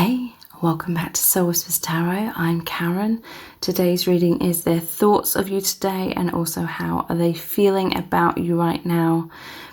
Hey, welcome back to Soul Whispers Tarot. I'm Karen. Today's reading is their thoughts of you today and also how are they feeling about you right now.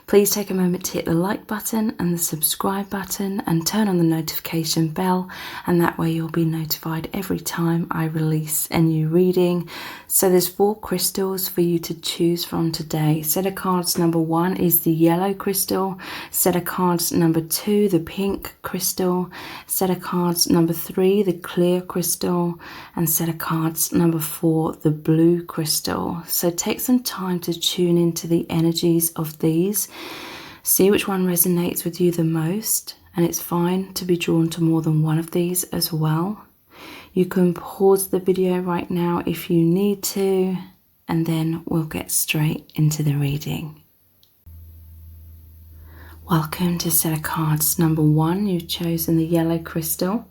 Please take a moment to hit the like button and the subscribe button and turn on the notification bell, and that way you'll be notified every time I release a new reading. So there's 4 crystals for you to choose from today. Set of cards number 1 is the yellow crystal. Set of cards number 2, the pink crystal. Set of cards number 3, the clear crystal. And set of cards number 4, the blue crystal. So take some time to tune into the energies of these. See which one resonates with you the most, and it's fine to be drawn to more than one of these as well. You can pause the video right now if you need to, and then we'll get straight into the reading. Welcome to set of cards number 1. You've chosen the yellow crystal.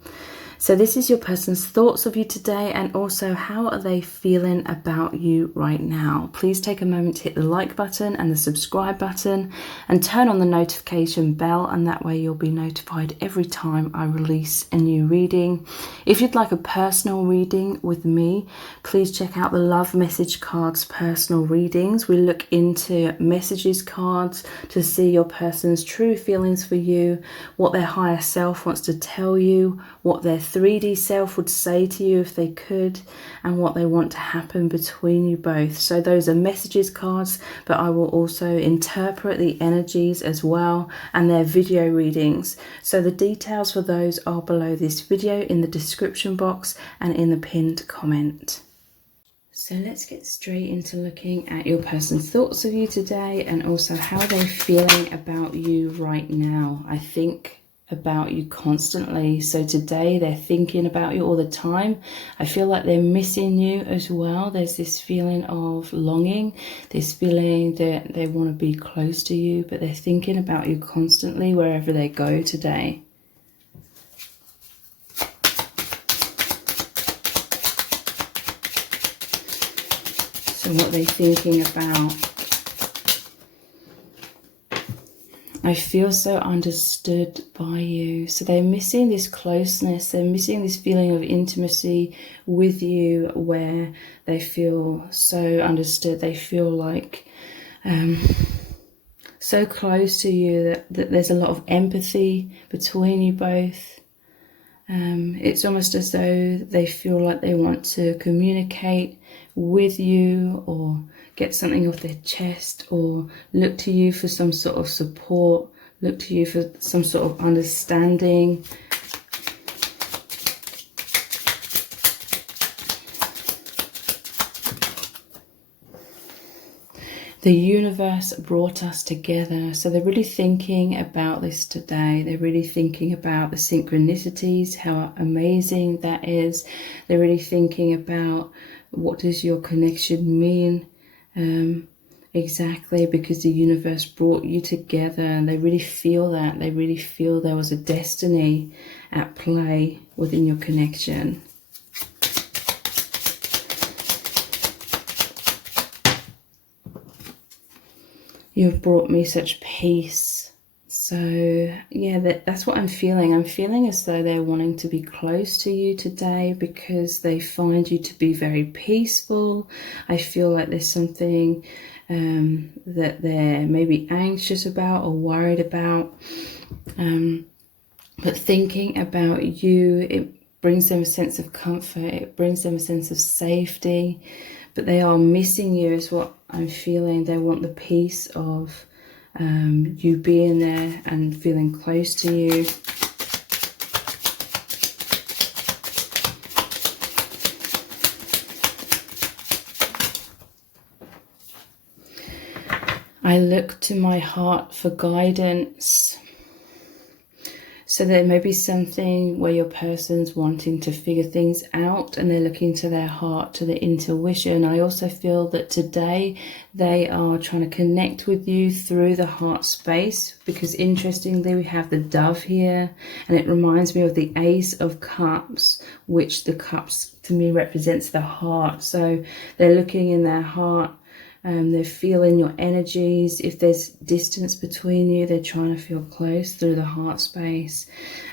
So this is your person's thoughts of you today and also how are they feeling about you right now. Please take a moment to hit the like button and the subscribe button and turn on the notification bell, and that way you'll be notified every time I release a new reading. If you'd like a personal reading with me, please check out the Love Message Cards personal readings. We look into messages cards to see your person's true feelings for you, what their higher self wants to tell you, what their 3D self would say to you if they could, and what they want to happen between you both. So those are messages cards, but I will also interpret the energies as well, and their video readings. So the details for those are below this video in the description box and in the pinned comment. So let's get straight into looking at your person's thoughts of you today and also how they're feeling about you right now. I think about you constantly. So today they're thinking about you all the time. I feel like they're missing you as well. There's this feeling of longing, this feeling that they want to be close to you, but they're thinking about you constantly wherever they go today. So what they're thinking about. I feel so understood by you. So they're missing this closeness. They're missing this feeling of intimacy with you where they feel so understood. They feel like so close to you that there's a lot of empathy between you both. It's almost as though they feel like they want to communicate with you or get something off their chest or look to you for some sort of support, look to you for some sort of understanding. The universe brought us together. So they're really thinking about this today. They're really thinking about the synchronicities, how amazing that is. They're really thinking about what does your connection mean exactly, because the universe brought you together, and they really feel that. They really feel there was a destiny at play within your connection. You've brought me such peace. So yeah, that's what I'm feeling. I'm feeling as though they're wanting to be close to you today because they find you to be very peaceful. I feel like there's something that they're maybe anxious about or worried about. But thinking about you, it brings them a sense of comfort. It brings them a sense of safety. But they are missing you is what I'm feeling. They want the peace of you being there and feeling close to you. I look to my heart for guidance. So there may be something where your person's wanting to figure things out and they're looking to their heart, to their intuition. I also feel that today they are trying to connect with you through the heart space, because interestingly we have the Dove here, and it reminds me of the Ace of Cups, which the cups to me represents the heart. So they're looking in their heart They're feeling your energies. If there's distance between you, they're trying to feel close through the heart space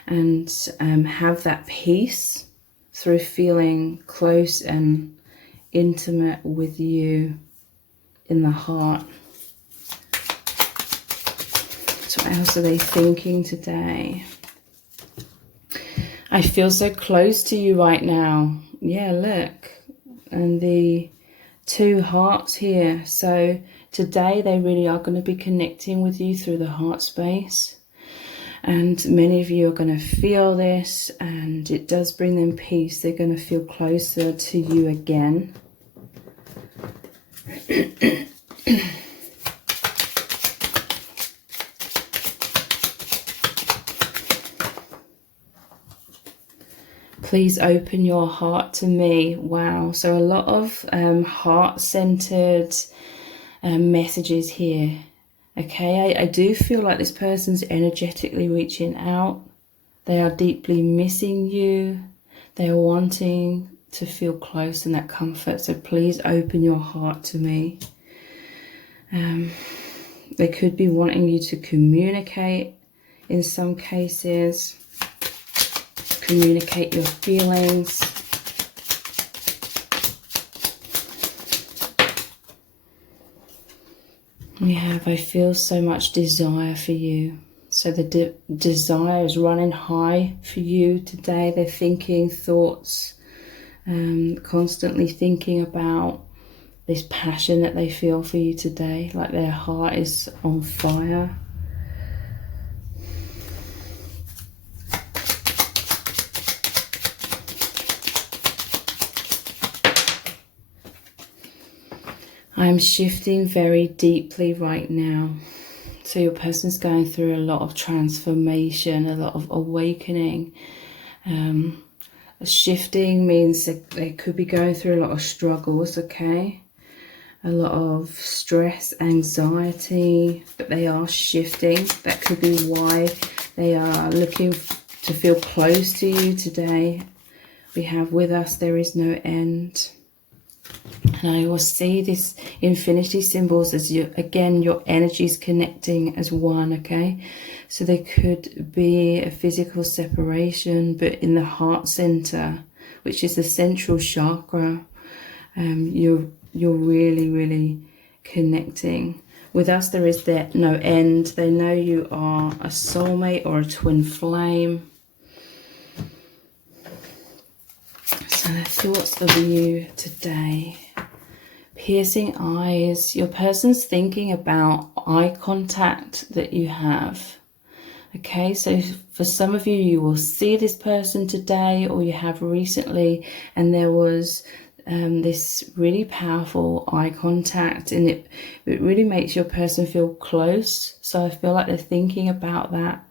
and have that peace through feeling close and intimate with you in the heart. So what else are they thinking today? I feel so close to you right now. Yeah, look. And the 2 hearts here. So today they really are going to be connecting with you through the heart space. And many of you are going to feel this, and it does bring them peace. They're going to feel closer to you again. Please open your heart to me. Wow. So a lot of heart-centered messages here. Okay, I do feel like this person's energetically reaching out. They are deeply missing you. They are wanting to feel close in that comfort. So please open your heart to me. They could be wanting you to communicate in some cases. Communicate your feelings. We have, I feel so much desire for you. So the desire is running high for you today. They're thinking thoughts, constantly thinking about this passion that they feel for you today, like their heart is on fire. I'm shifting very deeply right now. So your person's going through a lot of transformation, a lot of awakening. Shifting means that they could be going through a lot of struggles, okay? A lot of stress, anxiety, but they are shifting. That could be why they are looking to feel close to you today. We have with us, there is no end. And I will see this infinity symbols as you, again, your energies connecting as one, okay? So there could be a physical separation, but in the heart center, which is the central chakra, you're really, really connecting. With us, there is no end. They know you are a soulmate or a twin flame. So the thoughts of you today. Piercing eyes. Your person's thinking about eye contact that you have. Okay, so for some of you, you will see this person today or you have recently, and there was this really powerful eye contact, and it really makes your person feel close. So I feel like they're thinking about that.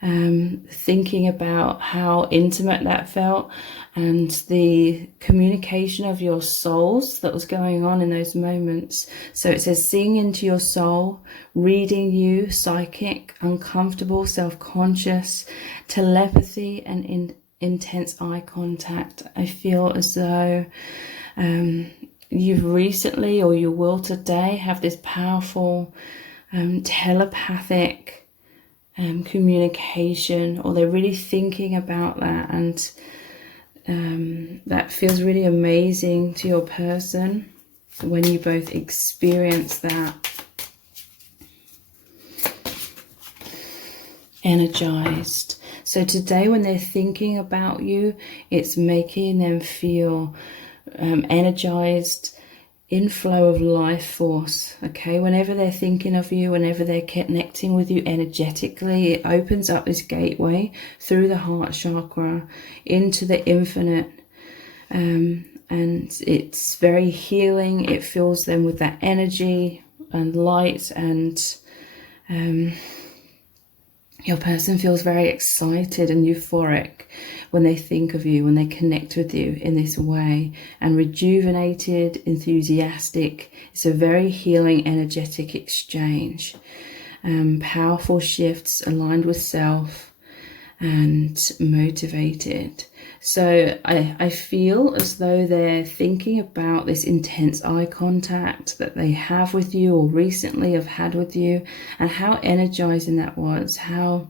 Thinking about how intimate that felt and the communication of your souls that was going on in those moments. So it says seeing into your soul, reading you, psychic, uncomfortable, self-conscious, telepathy, and intense eye contact. I feel as though you've recently, or you will today, have this powerful telepathic communication, or they're really thinking about that, and that feels really amazing to your person when you both experience that. Energized. So today when they're thinking about you, it's making them feel energized, inflow of life force. Okay, whenever they're thinking of you, whenever they're connecting with you energetically, it opens up this gateway through the heart chakra into the infinite, and it's very healing. It fills them with that energy and light, and your person feels very excited and euphoric when they think of you, when they connect with you in this way, and rejuvenated, enthusiastic. It's a very healing, energetic exchange. Powerful shifts aligned with self, and motivated. So I feel as though they're thinking about this intense eye contact that they have with you or recently have had with you, and how energizing that was. And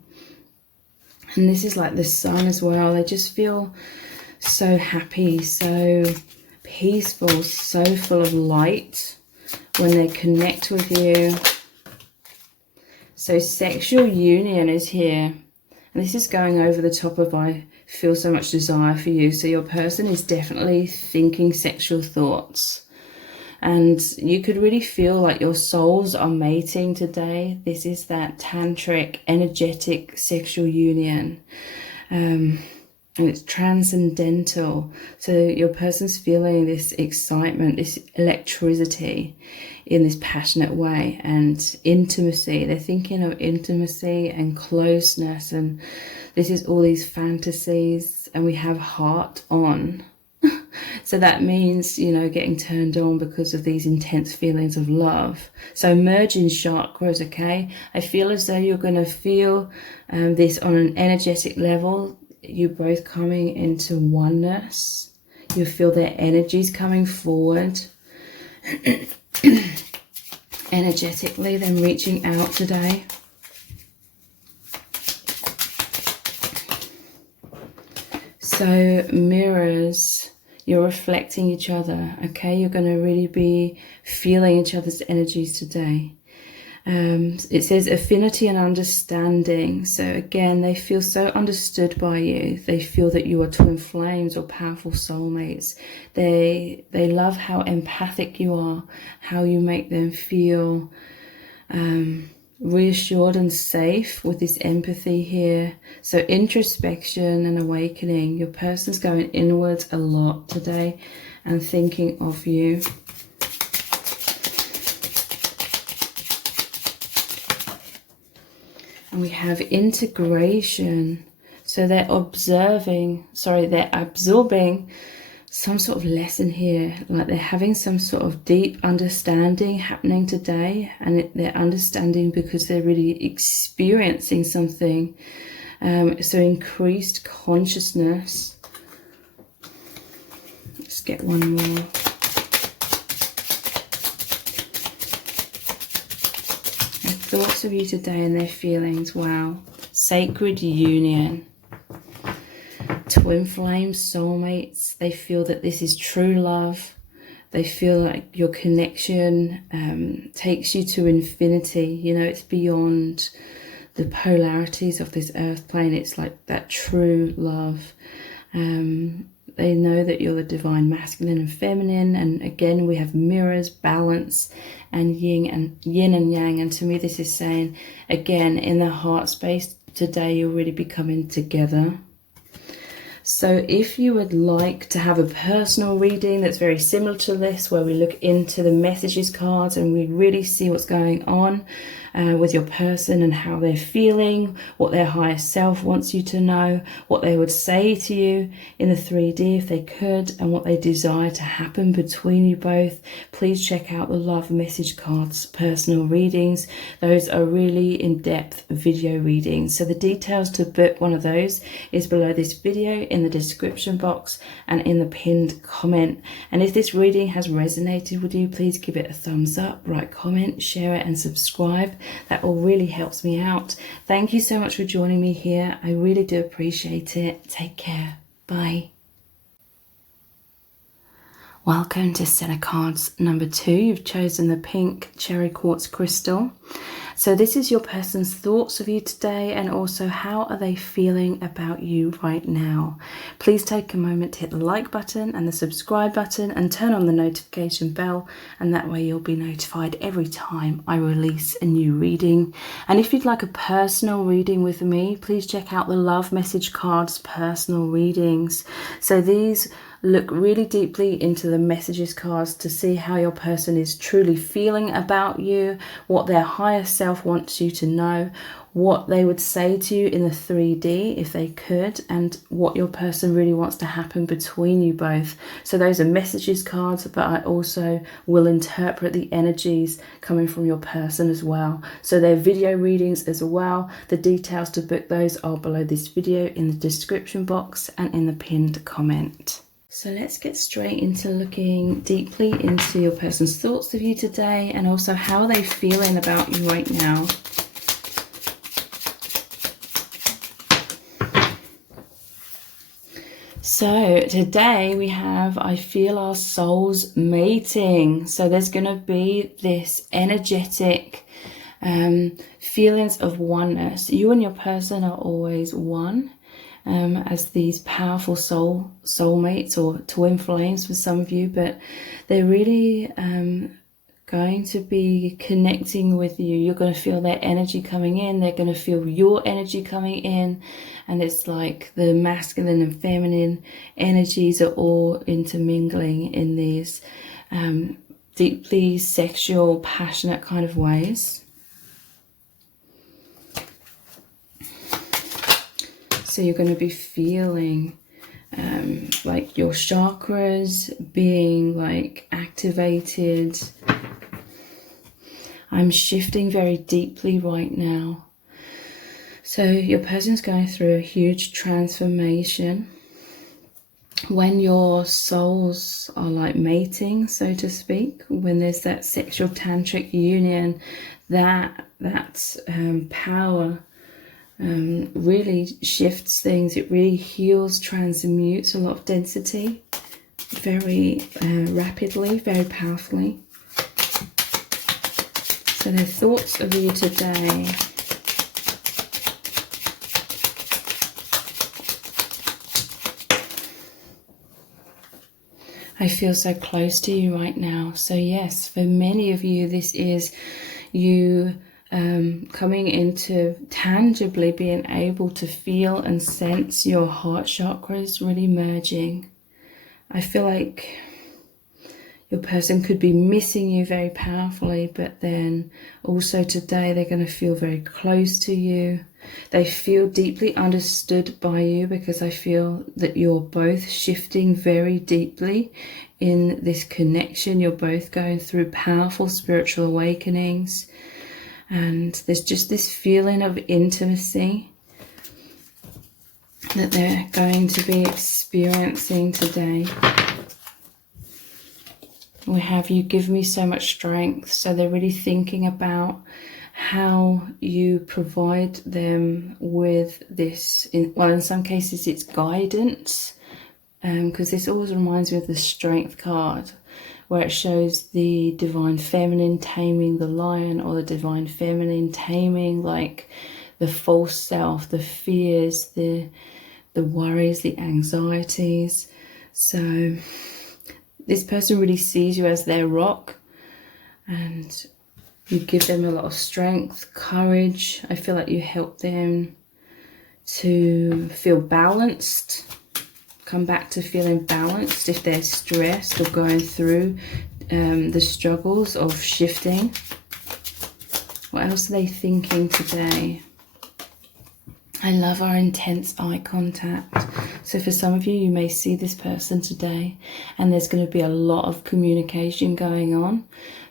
this is like the sun as well. They just feel so happy, so peaceful, so full of light when they connect with you. So sexual union is here. And this is going over the top of I feel so much desire for you. So your person is definitely thinking sexual thoughts. And you could really feel like your souls are mating today. This is that tantric, energetic sexual union. And it's transcendental. So your person's feeling this excitement, this electricity in this passionate way, and intimacy. They're thinking of intimacy and closeness, and this is all these fantasies. And we have heart on. So that means, you know, getting turned on because of these intense feelings of love. So merging chakras, okay? I feel as though you're going to feel this on an energetic level. You both coming into oneness. You feel their energies coming forward. Energetically, them reaching out today. So mirrors, you're reflecting each other, okay? You're going to really be feeling each other's energies today. It says affinity and understanding. So again, they feel so understood by you. They feel that you are twin flames or powerful soulmates. They love how empathic you are, how you make them feel reassured and safe with this empathy here. So introspection and awakening. Your person's going inwards a lot today and thinking of you. And we have integration. So they're absorbing some sort of lesson here. Like they're having some sort of deep understanding happening today. And they're understanding because they're really experiencing something. So increased consciousness. Let's get one more. Thoughts of you today and their feelings. Wow. Sacred union. Twin flames, soulmates. They feel that this is true love. They feel like your connection takes you to infinity. You know, it's beyond the polarities of this earth plane. It's like that true love. They know that you're the divine masculine and feminine. And again, we have mirrors, balance, and yin and yang. And to me, this is saying, again, in the heart space today, you'll really be coming together. So if you would like to have a personal reading that's very similar to this, where we look into the messages cards and we really see what's going on with your person and how they're feeling, what their higher self wants you to know, what they would say to you in the 3D if they could, and what they desire to happen between you both, please check out the love message cards personal readings. Those are really in-depth video readings. So the details to book one of those is below this video in the description box and in the pinned comment. And if this reading has resonated with you, please give it a thumbs up, write comment, share it and subscribe. That all really helps me out. Thank you so much for joining me here. I really do appreciate it. Take care. Bye. Welcome to set of cards number 2. You've chosen the pink cherry quartz crystal. So this is your person's thoughts of you today, and also how are they feeling about you right now. Please take a moment to hit the like button and the subscribe button and turn on the notification bell, and that way you'll be notified every time I release a new reading. And if you'd like a personal reading with me, please check out the love message cards personal readings. So these look really deeply into the messages cards to see how your person is truly feeling about you, what their higher self wants you to know, what they would say to you in the 3D if they could, and what your person really wants to happen between you both. So those are messages cards, but I also will interpret the energies coming from your person as well. So they're video readings as well. The details to book those are below this video in the description box and in the pinned comment. So let's get straight into looking deeply into your person's thoughts of you today, and also how are they feeling about you right now. So today we have, I feel our souls mating. So there's going to be this energetic feelings of oneness. You and your person are always one, as these powerful soulmates or twin flames for some of you, but they're really going to be connecting with you. You're going to feel their energy coming in, they're going to feel your energy coming in, and it's like the masculine and feminine energies are all intermingling in these deeply sexual, passionate kind of ways. So you're going to be feeling like your chakras being like activated. I'm shifting very deeply right now. So your person's going through a huge transformation. When your souls are like mating, so to speak, when there's that sexual tantric union, that power really shifts things. It really heals, transmutes a lot of density very rapidly, very powerfully. So their thoughts of you today. I feel so close to you right now. So yes, for many of you, this is you coming into tangibly being able to feel and sense your heart chakras really merging. I feel like your person could be missing you very powerfully, but then also today they're going to feel very close to you. They feel deeply understood by you, because I feel that you're both shifting very deeply in this connection. You're both going through powerful spiritual awakenings, and there's just this feeling of intimacy that they're going to be experiencing today. We have you give me so much strength. So they're really thinking about how you provide them with this. In some cases it's guidance, because this always reminds me of the Strength card, where it shows the divine feminine taming the lion, or the divine feminine taming like the false self, the fears, the worries, the anxieties. So this person really sees you as their rock, and you give them a lot of strength, courage. I feel like you help them to feel balanced, come back to feeling balanced if they're stressed or going through the struggles of shifting. What else are they thinking today? I love our intense eye contact. So for some of you, you may see this person today, and there's going to be a lot of communication going on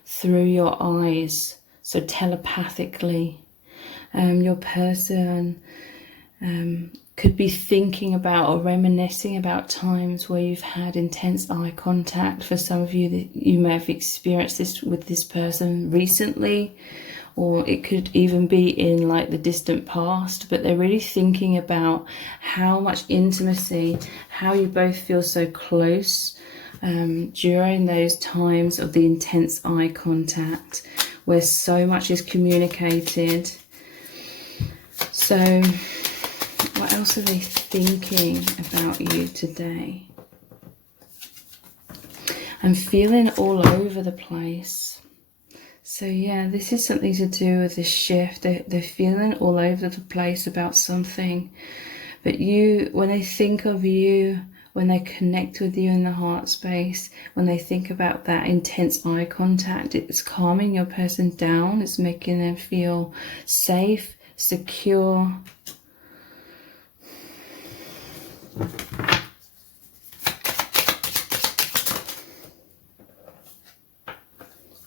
through your eyes. So telepathically, your person could be thinking about or reminiscing about times where you've had intense eye contact. For some of you, that you may have experienced this with this person recently, or it could even be in like the distant past, but they're really thinking about how much intimacy, how you both feel so close during those times of the intense eye contact, where so much is communicated. So what else are they thinking about you today? I'm feeling all over the place. So yeah, this is something to do with this shift. They're feeling all over the place about something. But you, when they think of you, when they connect with you in the heart space, when they think about that intense eye contact, it's calming your person down. It's making them feel safe, secure.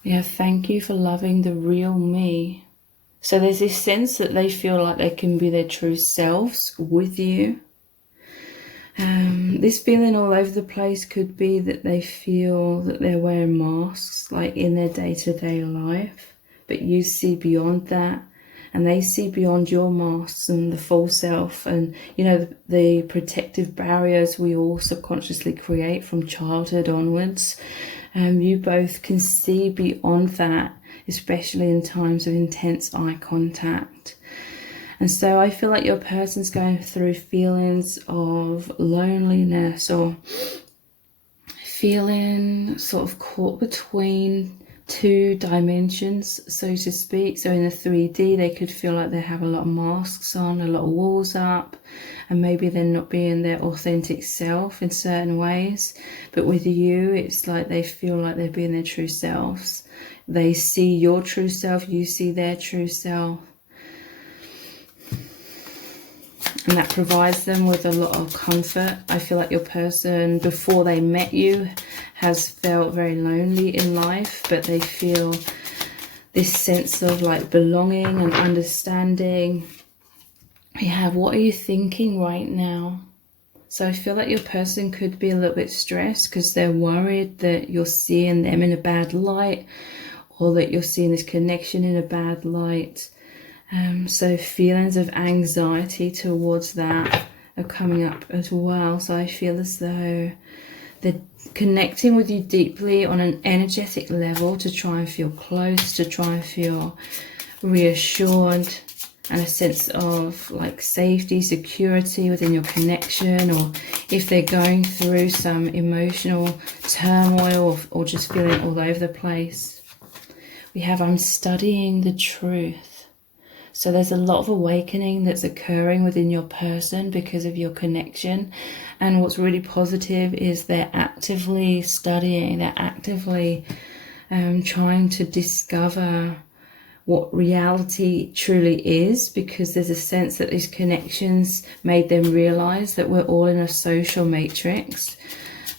Yeah, thank you for loving the real me. So there's this sense that they feel like they can be their true selves with you. This feeling all over the place could be that they feel that they're wearing masks, like in their day-to-day life, but you see beyond that, and they see beyond your masks and the false self, and you know, the protective barriers we all subconsciously create from childhood onwards. You both can see beyond that, especially in times of intense eye contact. And so I feel like your person's going through feelings of loneliness, or feeling sort of caught between two dimensions, so to speak. So in the 3D, they could feel like they have a lot of masks on, a lot of walls up, and maybe they're not being their authentic self in certain ways. But with you, it's like they feel like they're being their true selves. They see your true self, you see their true self. And that provides them with a lot of comfort. I feel like your person, before they met you, has felt very lonely in life, but they feel this sense of like belonging and understanding. We have, what are you thinking right now? So I feel like your person could be a little bit stressed because they're worried that you're seeing them in a bad light, or that you're seeing this connection in a bad light. So feelings of anxiety towards that are coming up as well. So I feel as though they're connecting with you deeply on an energetic level to try and feel close, to try and feel reassured, and a sense of like safety, security within your connection. Or if they're going through some emotional turmoil, or just feeling all over the place. We have, I'm studying the truth. So there's a lot of awakening that's occurring within your person because of your connection. And what's really positive is they're actively studying, they're actively trying to discover what reality truly is, because there's a sense that these connections made them realize that we're all in a social matrix,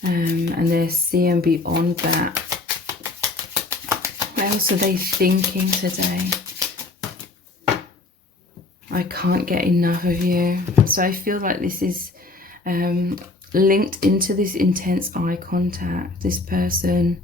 and they're seeing beyond that. What else are they thinking today? I can't get enough of you. So I feel like this is linked into this intense eye contact. This person,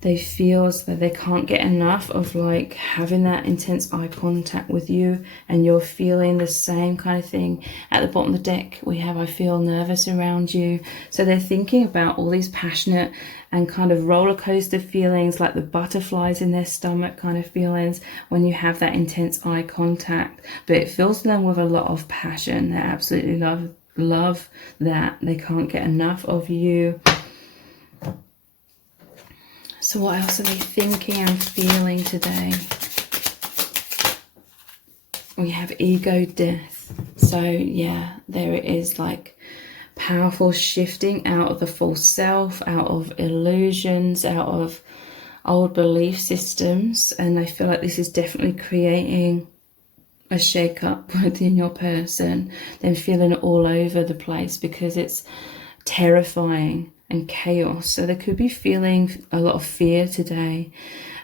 they feel as though they can't get enough of like having that intense eye contact with you, and you're feeling the same kind of thing. At the bottom of the deck we have, I feel nervous around you. So they're thinking about all these passionate and kind of roller coaster feelings, like the butterflies in their stomach kind of feelings when you have that intense eye contact. But it fills them with a lot of passion. They absolutely love that. They can't get enough of you. So what else are they thinking and feeling today? We have ego death. So yeah, there it is, like powerful shifting out of the false self, out of illusions, out of old belief systems. And I feel like this is definitely creating a shake-up within your person. Them feeling all over the place because it's terrifying and chaos. So they could be feeling a lot of fear today.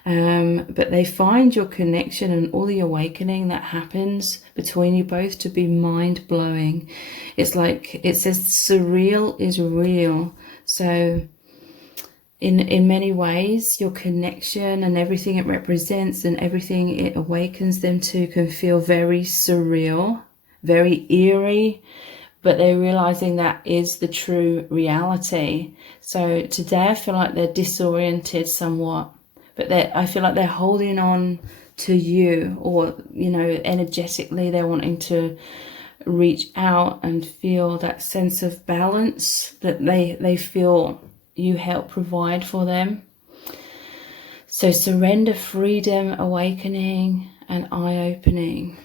But they find your connection and all the awakening that happens between you both to be mind-blowing. It's like, it says surreal is real. So in many ways, your connection and everything it represents and everything it awakens them to can feel very surreal, very eerie, but they're realizing that is the true reality. So today I feel like they're disoriented somewhat, but I feel like they're holding on to you, or, you know, energetically they're wanting to reach out and feel that sense of balance that they feel you help provide for them. So surrender, freedom, awakening, and eye-opening.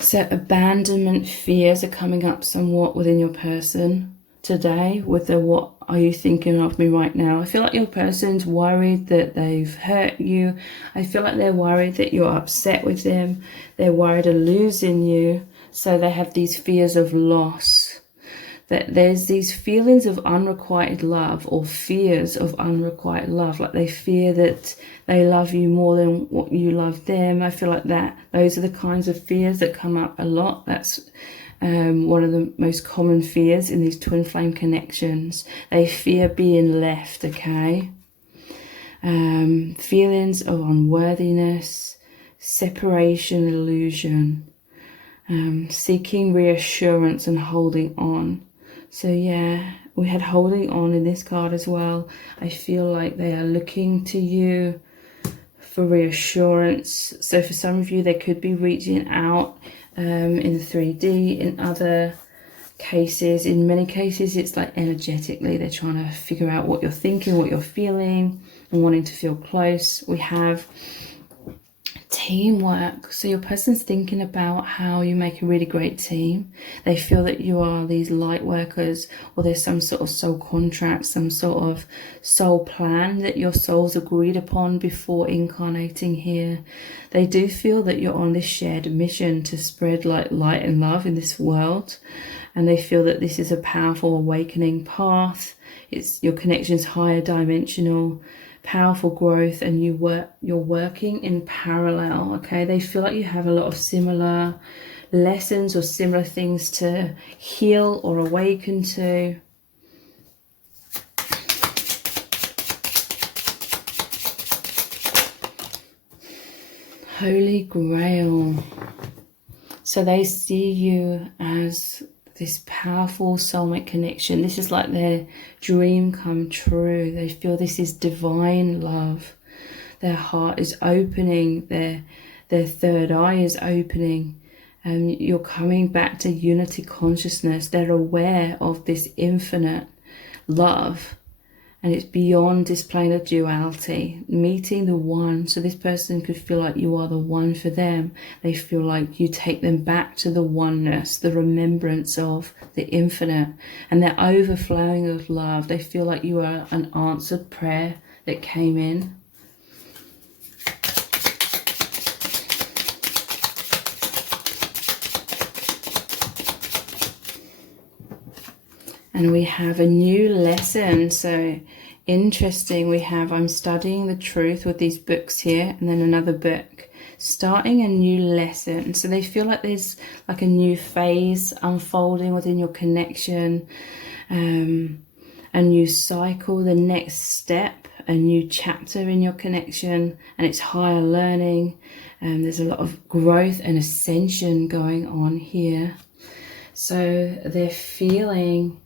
So abandonment fears are coming up somewhat within your person today with the what are you thinking of me right now. I feel like your person's worried that they've hurt you. I feel like they're worried that you're upset with them. They're worried of losing you. So they have these fears of loss. That there's these feelings of unrequited love or fears of unrequited love. Like they fear that they love you more than what you love them. I feel like that those are the kinds of fears that come up a lot. That's one of the most common fears in these twin flame connections. They fear being left, okay? Feelings of unworthiness, separation, illusion, seeking reassurance and holding on. So yeah, we had holding on in this card as well. I feel like they are looking to you for reassurance. So for some of you, they could be reaching out in 3D. In other cases, in many cases, it's like energetically, they're trying to figure out what you're thinking, what you're feeling, and wanting to feel close. We have teamwork. So your person's thinking about how you make a really great team. They feel that you are these light workers, or there's some sort of soul contract, some sort of soul plan that your souls agreed upon before incarnating here. They do feel that you're on this shared mission to spread like light and love in this world, and they feel that this is a powerful awakening path. It's your connection's higher dimensional, powerful growth, and you're working in parallel. Okay, they feel like you have a lot of similar lessons or similar things to heal or awaken to. Holy Grail. So they see you as this powerful soulmate connection. This is like their dream come true. They feel this is divine love. Their heart is opening, their third eye is opening, and you're coming back to unity consciousness. They're aware of this infinite love, and it's beyond this plane of duality, meeting the one. So this person could feel like you are the one for them. They feel like you take them back to the oneness, the remembrance of the infinite, and they're overflowing of love. They feel like you are an answered prayer that came in. And we have a new lesson. So interesting. We have I'm studying the truth with these books here, and then another book, starting a new lesson. So they feel like there's like a new phase unfolding within your connection, a new cycle, the next step, a new chapter in your connection, and it's higher learning. There's a lot of growth and ascension going on here. So they're feeling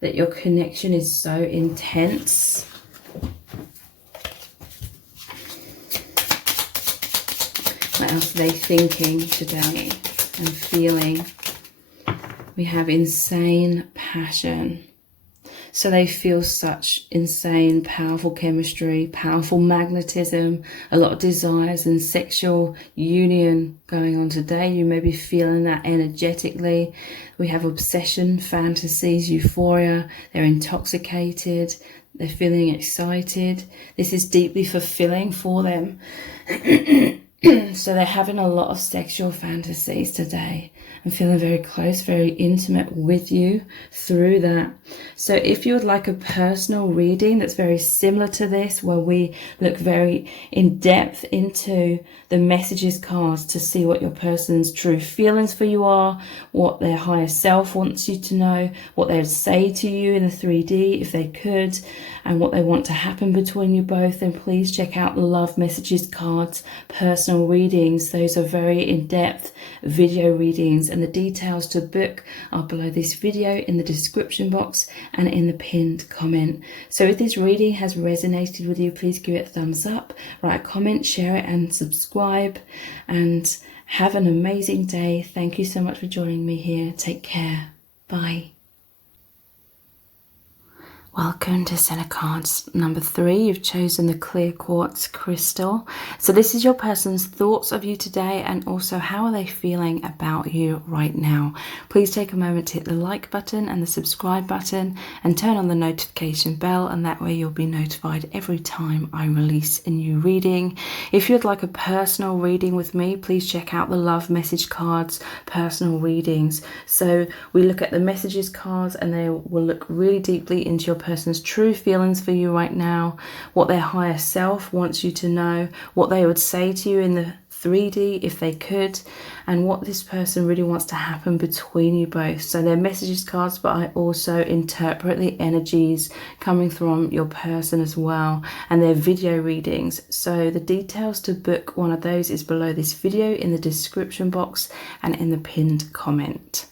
that your connection is so intense. What else are they thinking today and feeling? We have insane passion. So they feel such insane, powerful chemistry, powerful magnetism, a lot of desires and sexual union going on today. You may be feeling that energetically. We have obsession, fantasies, euphoria. They're intoxicated. They're feeling excited. This is deeply fulfilling for them. So they're having a lot of sexual fantasies today. I'm feeling very close, very intimate with you through that. So if you would like a personal reading that's very similar to this, where we look very in depth into the messages cards to see what your person's true feelings for you are, what their higher self wants you to know, what they would say to you in the 3D if they could, and what they want to happen between you both, then please check out the Love Messages cards personal readings. Those are very in-depth video readings, and the details to book are below this video in the description box and in the pinned comment. So if this reading has resonated with you, please give it a thumbs up, write a comment, share it and subscribe, and have an amazing day. Thank you so much for joining me here. Take care. Bye. Welcome to Set of Cards number 3. You've chosen the clear quartz crystal. So this is your person's thoughts of you today, and also how are they feeling about you right now. Please take a moment to hit the like button and the subscribe button and turn on the notification bell, and that way you'll be notified every time I release a new reading. If you'd like a personal reading with me, please check out the love message cards personal readings. So we look at the messages cards and they will look really deeply into your person's true feelings for you right now, what their higher self wants you to know, what they would say to you in the 3D if they could, and what this person really wants to happen between you both. So they're messages cards, but I also interpret the energies coming from your person as well, and they're video readings. So the details to book one of those is below this video in the description box and in the pinned comment.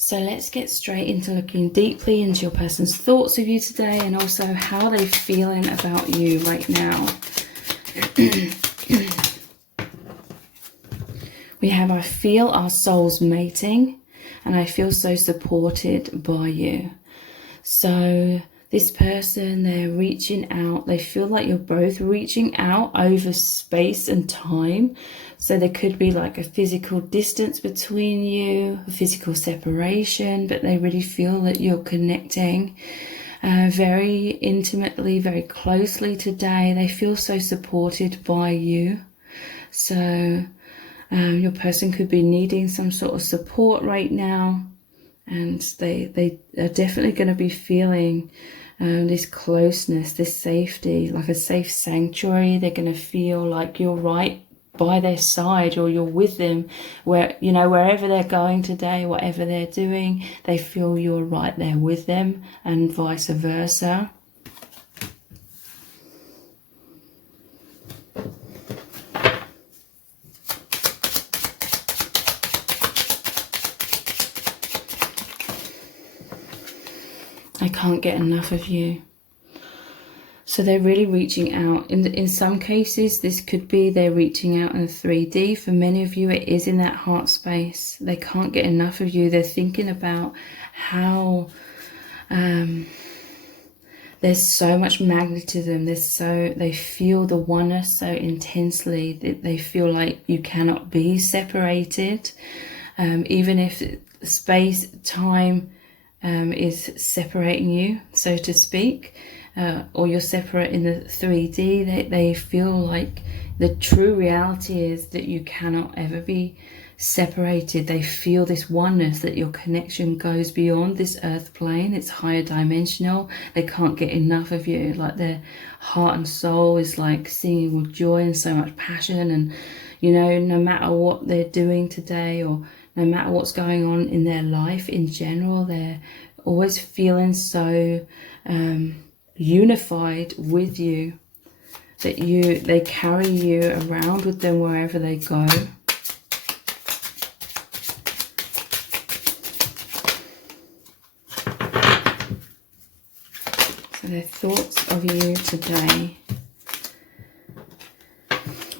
So let's get straight into looking deeply into your person's thoughts of you today, and also how are they feeling about you right now. We have, I feel our souls mating, and I feel so supported by you. So this person, they're reaching out. They feel like you're both reaching out over space and time. So there could be like a physical distance between you, a physical separation, but they really feel that you're connecting very intimately, very closely today. They feel so supported by you. So your person could be needing some sort of support right now, and they are definitely going to be feeling this closeness, this safety, like a safe sanctuary. They're going to feel like you're right by their side, or you're with them, where, you know, wherever they're going today, whatever they're doing, they feel you're right there with them, and vice versa. I can't get enough of you. So they're really reaching out. In some cases, this could be they're reaching out in 3D. For many of you, it is in that heart space. They can't get enough of you. They're thinking about how there's so much magnetism. They feel the oneness so intensely that they feel like you cannot be separated. Even if space, time is separating you, so to speak. Or you're separate in the 3D, they feel like the true reality is that you cannot ever be separated. They feel this oneness, that your connection goes beyond this earth plane. It's higher dimensional. They can't get enough of you. Like their heart and soul is like singing with joy and so much passion. And, you know, no matter what they're doing today, or no matter what's going on in their life in general, they're always feeling so unified with you, that they carry you around with them wherever they go. So their thoughts of you today.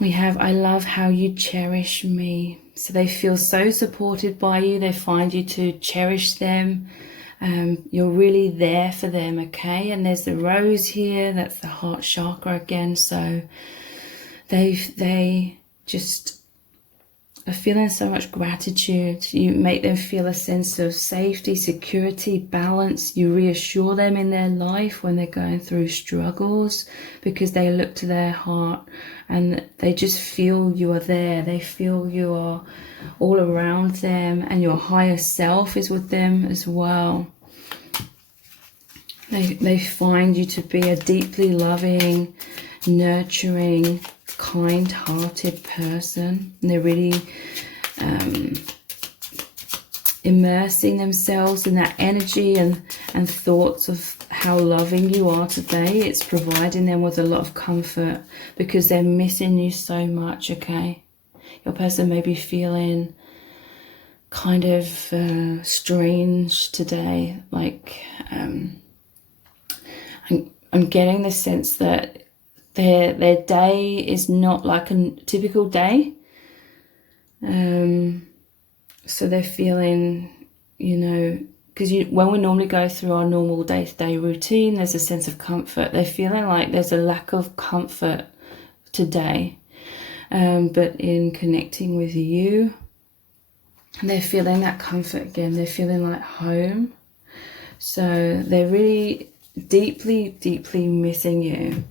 We have, I love how you cherish me. So they feel so supported by you. They find you to cherish them. You're really there for them, okay? And there's the rose here, that's the heart chakra again. So they just are feeling so much gratitude. You make them feel a sense of safety, security, balance. You reassure them in their life when they're going through struggles, because they look to their heart and they just feel you are there. They feel you are all around them, and your higher self is with them as well. They find you to be a deeply loving, nurturing, kind-hearted person. And they're really immersing themselves in that energy and thoughts of how loving you are today. It's providing them with a lot of comfort, because they're missing you so much, okay? Your person may be feeling kind of strange today. Like I'm getting the sense that their day is not like a typical day. So they're feeling, you know, because when we normally go through our normal day-to-day routine, there's a sense of comfort. They're feeling like there's a lack of comfort today, but in connecting with you, they're feeling that comfort again. They're feeling like home. So they're really deeply, deeply missing you.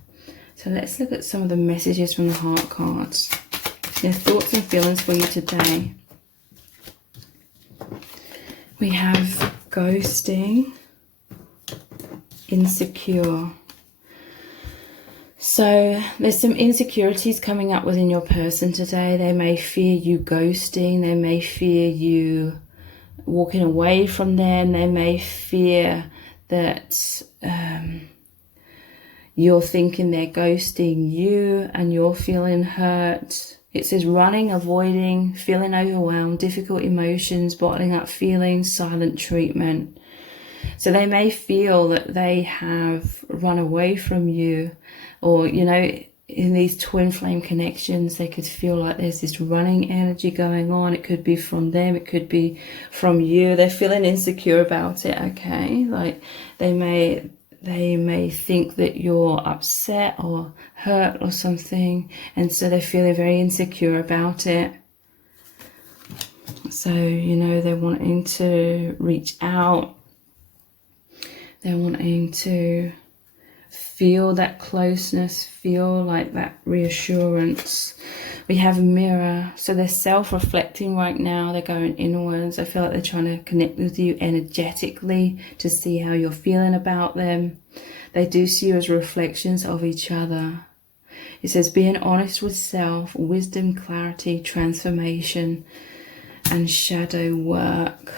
So let's look at some of the messages from the heart cards. Their thoughts and feelings for you today. We have ghosting, insecure. So there's some insecurities coming up within your person today. They may fear you ghosting. They may fear you walking away from them. They may fear that you're thinking they're ghosting you and you're feeling hurt. It says running, avoiding, feeling overwhelmed, difficult emotions, bottling up feelings, silent treatment. So they may feel that they have run away from you, or, you know, in these twin flame connections, they could feel like there's this running energy going on. It could be from them, it could be from you. They're feeling insecure about it, okay? Like they may think that you're upset or hurt or something, and so they're feeling very insecure about it. So, you know, they're wanting to reach out. They're wanting to feel that closeness, feel like that reassurance. We have a mirror, so they're self-reflecting right now. They're going inwards. I feel like they're trying to connect with you energetically to see how you're feeling about them. They do see you as reflections of each other. It says being honest with self, wisdom, clarity, transformation, and shadow work.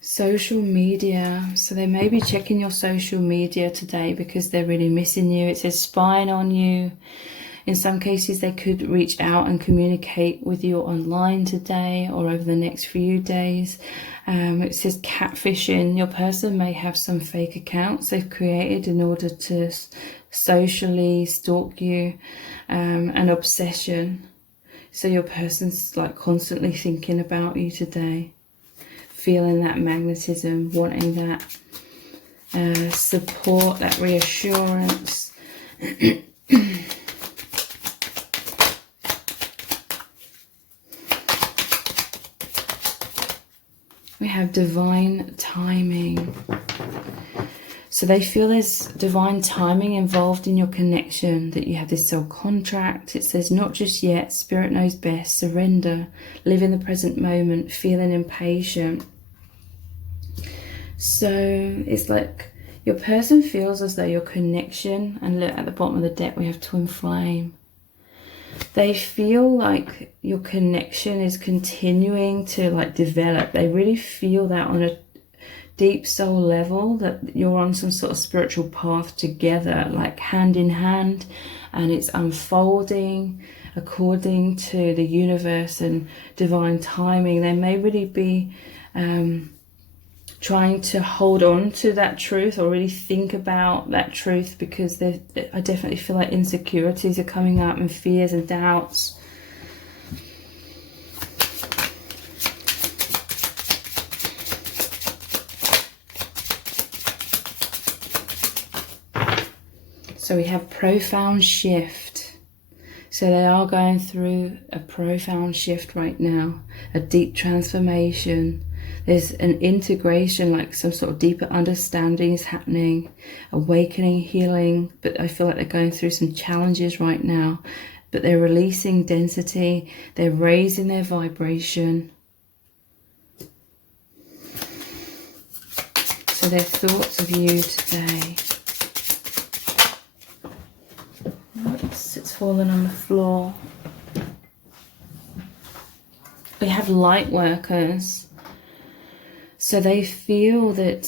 Social media, so they may be checking your social media today because they're really missing you. It says spying on you. In some cases, they could reach out and communicate with you online today or over the next few days. It says catfishing. Your person may have some fake accounts they've created in order to socially stalk you. An obsession. So your person's like constantly thinking about you today. Feeling that magnetism, wanting that support, that reassurance. We have divine timing. So they feel there's divine timing involved in your connection, that you have this soul contract. It says not just yet, spirit knows best, surrender, live in the present moment, feeling impatient. So it's like your person feels as though your connection, and look at the bottom of the deck we have twin flame. They feel like your connection is continuing to like develop. They really feel that on a deep soul level, that you're on some sort of spiritual path together, like hand in hand, and it's unfolding according to the universe and divine timing. They may really be trying to hold on to that truth or really think about that truth, because I definitely feel like insecurities are coming up and fears and doubts. So we have profound shift. So they are going through a profound shift right now, a deep transformation. There's an integration, like some sort of deeper understanding is happening, awakening, healing, but I feel like they're going through some challenges right now, but they're releasing density, they're raising their vibration. So their thoughts of you today. It's fallen on the floor. We have light workers. So they feel that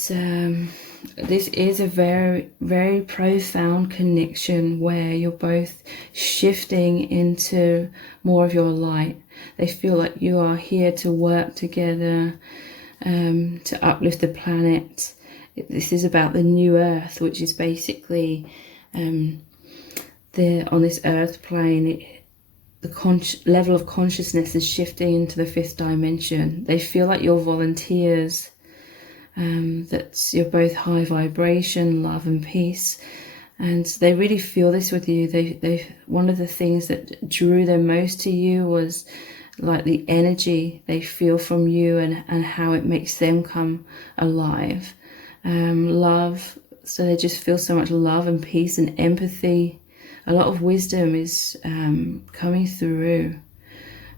this is a very, very profound connection where you're both shifting into more of your light. They feel like you are here to work together, to uplift the planet. This is about the new earth, which is basically on this earth plane. the level of consciousness is shifting into the 5th dimension. They feel like you're volunteers, that you're both high vibration, love and peace. And they really feel this with you. They one of the things that drew them most to you was like the energy they feel from you and how it makes them come alive. Love, so they just feel so much love and peace and empathy. A lot of wisdom is coming through.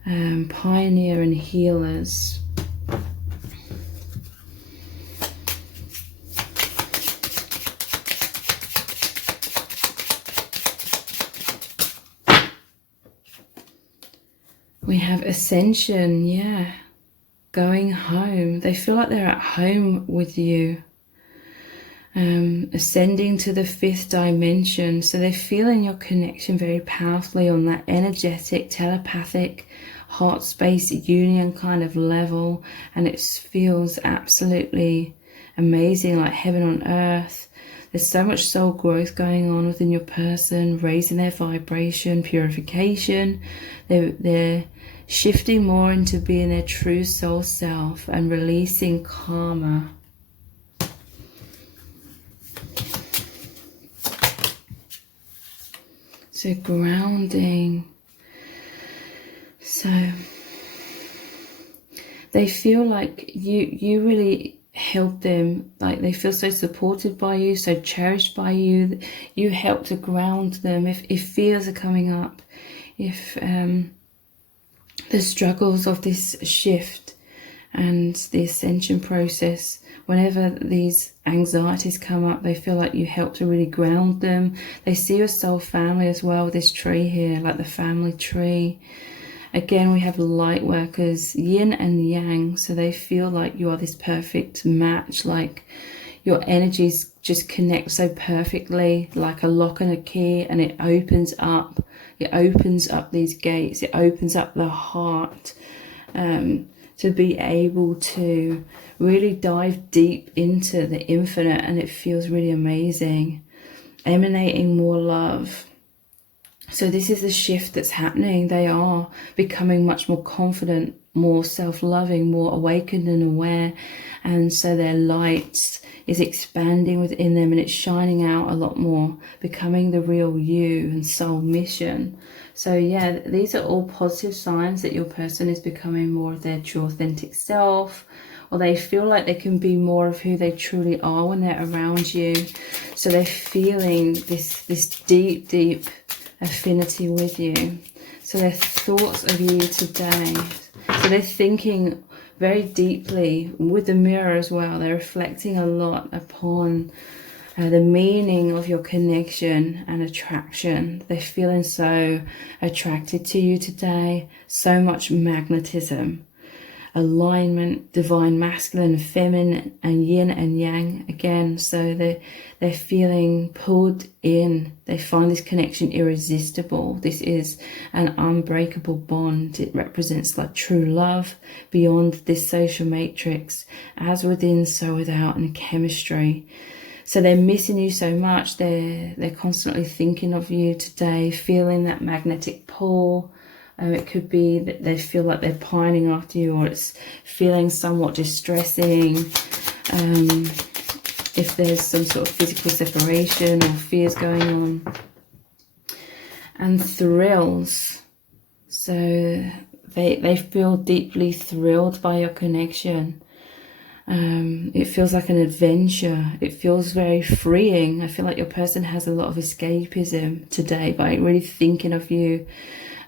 Pioneer and healers. We have ascension, yeah, going home. They feel like they're at home with you. Ascending to the 5th dimension. So they're feeling your connection very powerfully on that energetic, telepathic, heart space union kind of level. And it feels absolutely amazing, like heaven on earth. There's so much soul growth going on within your person, raising their vibration, purification. They're shifting more into being their true soul self and releasing karma. So grounding. So they feel like you really help them, like they feel so supported by you, so cherished by you. You help to ground them if fears are coming up, if the struggles of this shift and the ascension process, whenever these anxieties come up, they feel like you help to really ground them. They see your soul family as well, this tree here, like the family tree. Again, we have light workers, yin and yang, so they feel like you are this perfect match, like your energies just connect so perfectly, like a lock and a key, and it opens up these gates, it opens up the heart to be able to really dive deep into the infinite, and it feels really amazing, emanating more love. So this is the shift that's happening. They are becoming much more confident, more self-loving, more awakened and aware. And so their light is expanding within them and it's shining out a lot more, becoming the real you and soul mission. So yeah, these are all positive signs that your person is becoming more of their true authentic self, or they feel like they can be more of who they truly are when they're around you. So they're feeling this deep affinity with you. So their thoughts of you today, so they're thinking very deeply with the mirror as well. They're reflecting a lot upon the meaning of your connection and attraction. They're feeling so attracted to you today, so much magnetism, alignment, divine masculine and feminine, and yin and yang again. So they're feeling pulled in. They find this connection irresistible. This is an unbreakable bond. It represents like true love beyond this social matrix, as within so without, and chemistry. So they're missing you so much. They're constantly thinking of you today, feeling that magnetic pull. It could be that they feel like they're pining after you, or it's feeling somewhat distressing. If there's some sort of physical separation or fears going on. And thrills. So they feel deeply thrilled by your connection. It feels like an adventure. It feels very freeing. I feel like your person has a lot of escapism today by really thinking of you.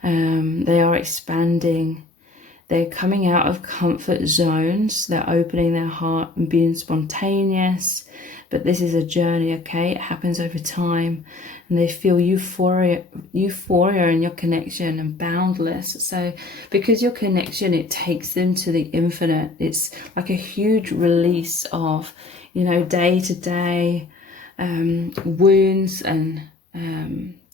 They are expanding. They're coming out of comfort zones. They're opening their heart and being spontaneous. But this is a journey, okay? It happens over time. And they feel euphoria in your connection and boundless. So because your connection, it takes them to the infinite. It's like a huge release of, day-to-day wounds and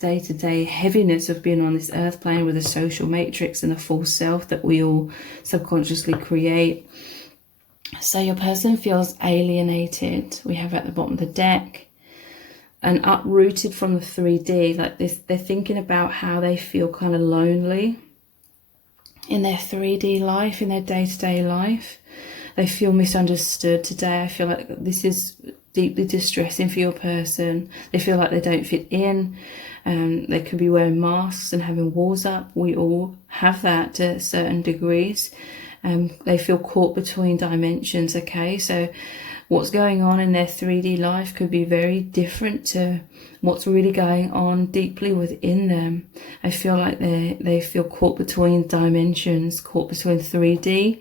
day-to-day heaviness of being on this earth plane with a social matrix and a false self that we all subconsciously create. So your person feels alienated. We have at the bottom of the deck and uprooted from the 3D. Like this, they're thinking about how they feel kind of lonely in their 3D life, in their day-to-day life. They feel misunderstood today. I feel like this is deeply distressing for your person. They feel like they don't fit in. They could be wearing masks and having walls up. We all have that to certain degrees. They feel caught between dimensions, okay? So what's going on in their 3D life could be very different to what's really going on deeply within them. I feel like they feel caught between dimensions, caught between 3D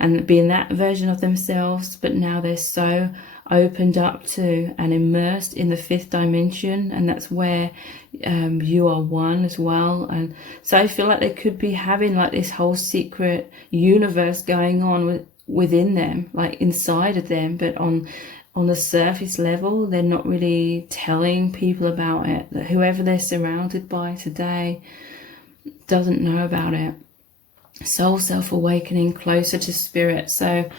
and being that version of themselves, but now they're so opened up to and immersed in the 5th dimension, and that's where you are one as well. And so I feel like they could be having like this whole secret universe going on within them, like inside of them, but on the surface level they're not really telling people about it. That whoever they're surrounded by today doesn't know about it. Soul self-awakening, closer to spirit. So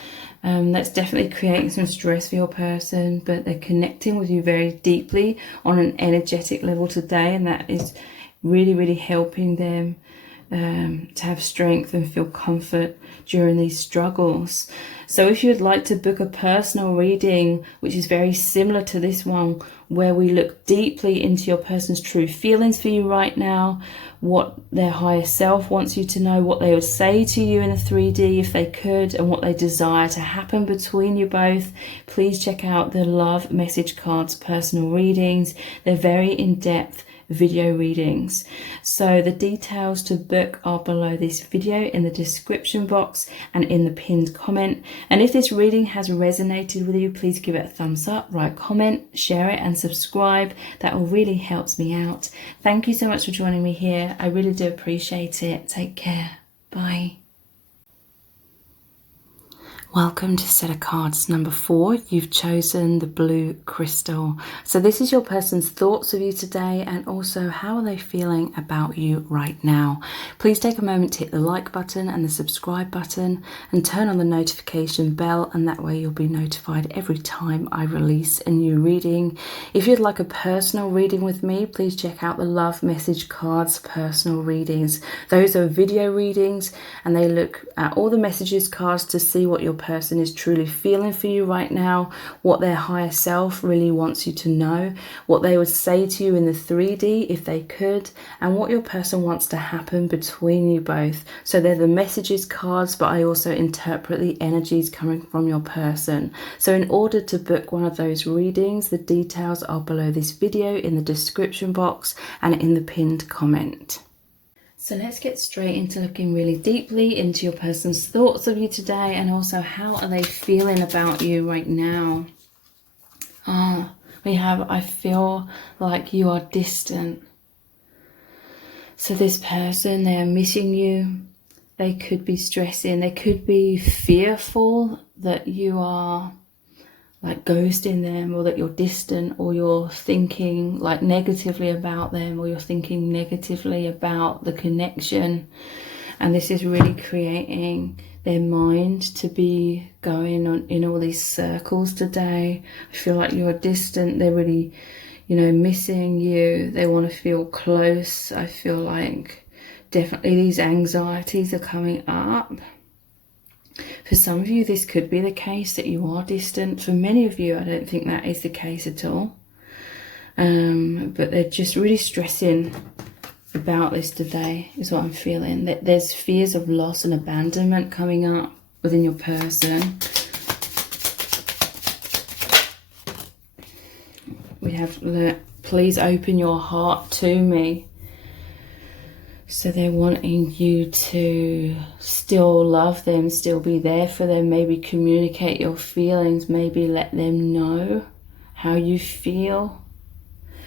that's definitely creating some stress for your person, but they're connecting with you very deeply on an energetic level today, and that is really, really helping them to have strength and feel comfort during these struggles. So if you would like to book a personal reading, which is very similar to this one, where we look deeply into your person's true feelings for you right now, what their higher self wants you to know, what they would say to you in the 3D if they could, and what they desire to happen between you both, please check out the Love Message Cards personal readings. They're very in-depth video readings. So the details to book are below this video in the description box and in the pinned comment. And if this reading has resonated with you, please give it a thumbs up, write a comment, share it and subscribe. That all really helps me out. Thank you so much for joining me here. I really do appreciate it. Take care. Bye. Welcome to set of cards number 4. You've chosen the blue crystal. So this is your person's thoughts of you today, and also how are they feeling about you right now. Please take a moment to hit the like button and the subscribe button and turn on the notification bell, and that way you'll be notified every time I release a new reading. If you'd like a personal reading with me, please check out the Love Message Cards personal readings. Those are video readings, and they look at all the messages cards to see what your person is truly feeling for you right now, what their higher self really wants you to know, what they would say to you in the 3D if they could, and what your person wants to happen between you both. So they're the messages cards, but I also interpret the energies coming from your person. So in order to book one of those readings, the details are below this video in the description box and in the pinned comment. So let's get straight into looking really deeply into your person's thoughts of you today, and also how are they feeling about you right now. We have, I feel like you are distant. So this person, they are missing you. They could be stressing. They could be fearful that you are like ghosting them, or that you're distant, or you're thinking like negatively about them, or you're thinking negatively about the connection. And this is really creating their mind to be going on in all these circles today. I feel like you're distant. They're really, missing you. They want to feel close. I feel like definitely these anxieties are coming up. For some of you, this could be the case that you are distant. For many of you, I don't think that is the case at all. But they're just really stressing about this today, is what I'm feeling. There's fears of loss and abandonment coming up within your person. We have, please open your heart to me. So they're wanting you to still love them, still be there for them, maybe communicate your feelings, maybe let them know how you feel.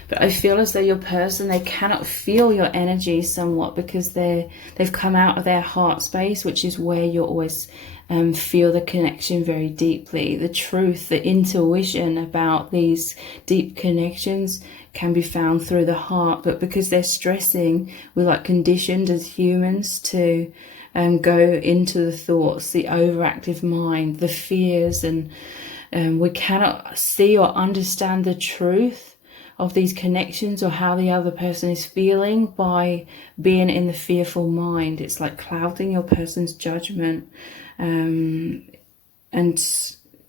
But I feel as though your person, they cannot feel your energy somewhat, because they've come out of their heart space, which is where you always feel the connection very deeply. The truth, the intuition about these deep connections can be found through the heart, but because they're stressing, we're like conditioned as humans to go into the thoughts, the overactive mind, the fears, and we cannot see or understand the truth these connections or how the other person is feeling by being in the fearful mind. It's like clouding your person's judgment. And,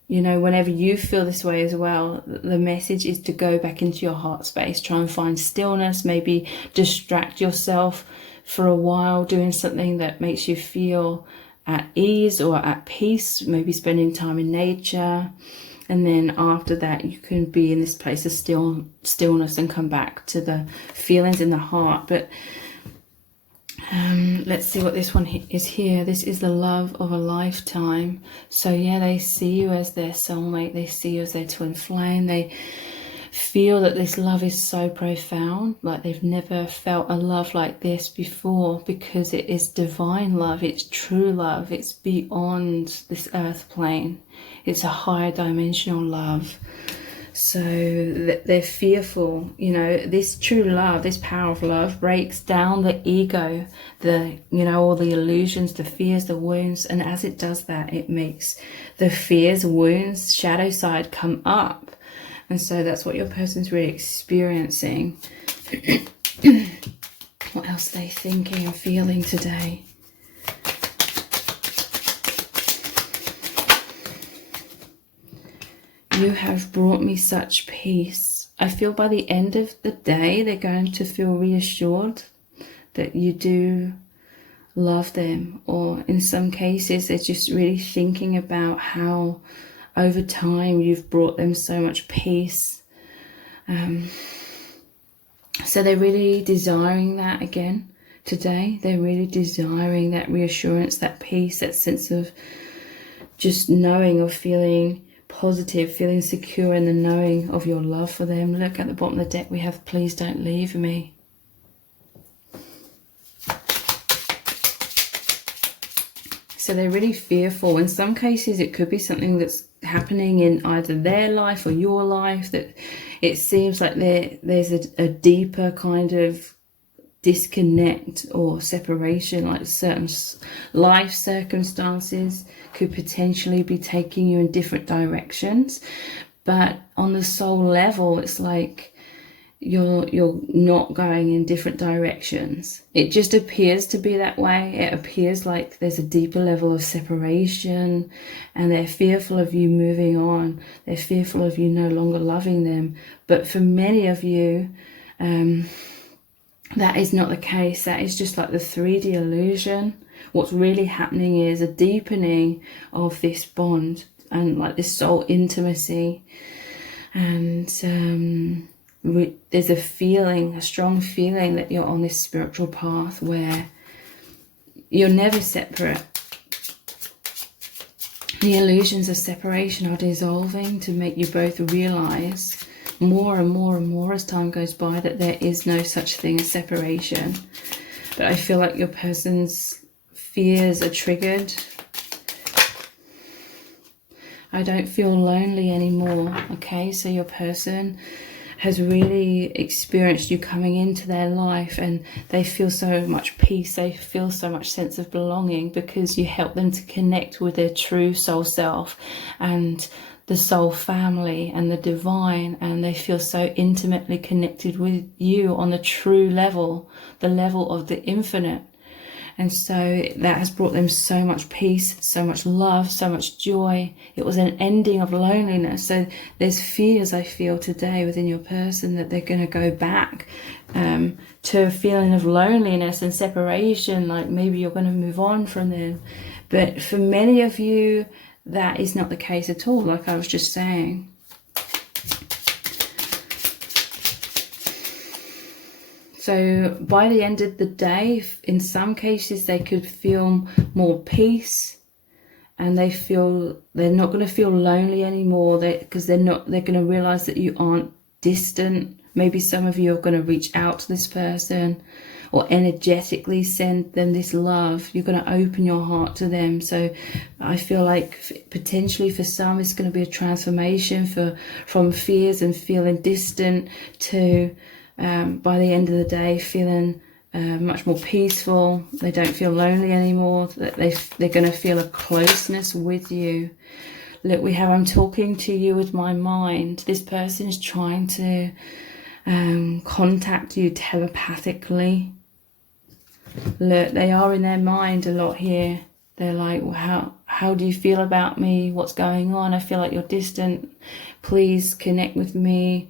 you know, whenever you feel this way as well, the message is to go back into your heart space, try and find stillness, maybe distract yourself for a while doing something that makes you feel at ease or at peace, maybe spending time in nature. And then after that, you can be in this place of stillness and come back to the feelings in the heart. But let's see what this one is here. This is the love of a lifetime. So yeah, they see you as their soulmate. They see you as their twin flame. They feel that this love is so profound, like they've never felt a love like this before, because it is divine love. It's true love. It's beyond this earth plane. It's a higher dimensional love. So they're fearful, you know. This true love, this power of love breaks down the ego, all the illusions, the fears, the wounds. And as it does that, it makes the fears, wounds, shadow side come up. And so that's what your person's really experiencing. What else are they thinking and feeling today? You have brought me such peace. I feel by the end of the day, they're going to feel reassured that you do love them. Or in some cases, they're just really thinking about how over time you've brought them so much peace. So they're really desiring that again today. They're really desiring that reassurance, that peace, that sense of just knowing, of feeling positive, feeling secure in the knowing of your love for them. Look at the bottom of the deck, we have please don't leave me. So they're really fearful. In some cases it could be something that's happening in either their life or your life, that it seems like there's a deeper kind of disconnect or separation, like certain life circumstances could potentially be taking you in different directions. But on the soul level, it's like you're not going in different directions. It just appears to be that way. It appears like there's a deeper level of separation, and they're fearful of you moving on. They're fearful of you no longer loving them. But for many of you, that is not the case. That is just like the 3D illusion. What's really happening is a deepening of this bond and like this soul intimacy. And there's a feeling, a strong feeling that you're on this spiritual path where you're never separate. The illusions of separation are dissolving to make you both realize more and more and more as time goes by that there is no such thing as separation. But I feel like your person's fears are triggered. I don't feel lonely anymore. Okay, so your person has really experienced you coming into their life, and they feel so much peace, they feel so much sense of belonging because you help them to connect with their true soul self and the soul family and the divine, and they feel so intimately connected with you on the true level, the level of the infinite. And so that has brought them so much peace, so much love, so much joy. It was an ending of loneliness. So there's fears I feel today within your person that they're going to go back to a feeling of loneliness and separation, like maybe you're going to move on from them. But for many of you, that is not the case at all, like I was just saying. So by the end of the day, in some cases, they could feel more peace, and they feel they're not going to feel lonely anymore, because they're going to realize that you aren't distant. Maybe some of you are going to reach out to this person or energetically send them this love. You're going to open your heart to them. So I feel like potentially for some, it's going to be a transformation from fears and feeling distant to by the end of the day feeling much more peaceful. They don't feel lonely anymore. They're going to feel a closeness with you. Look, I'm talking to you with my mind. This person is trying to contact you telepathically. Look, they are in their mind a lot here. They're like, well, how do you feel about me? What's going on? I feel like you're distant. Please connect with me.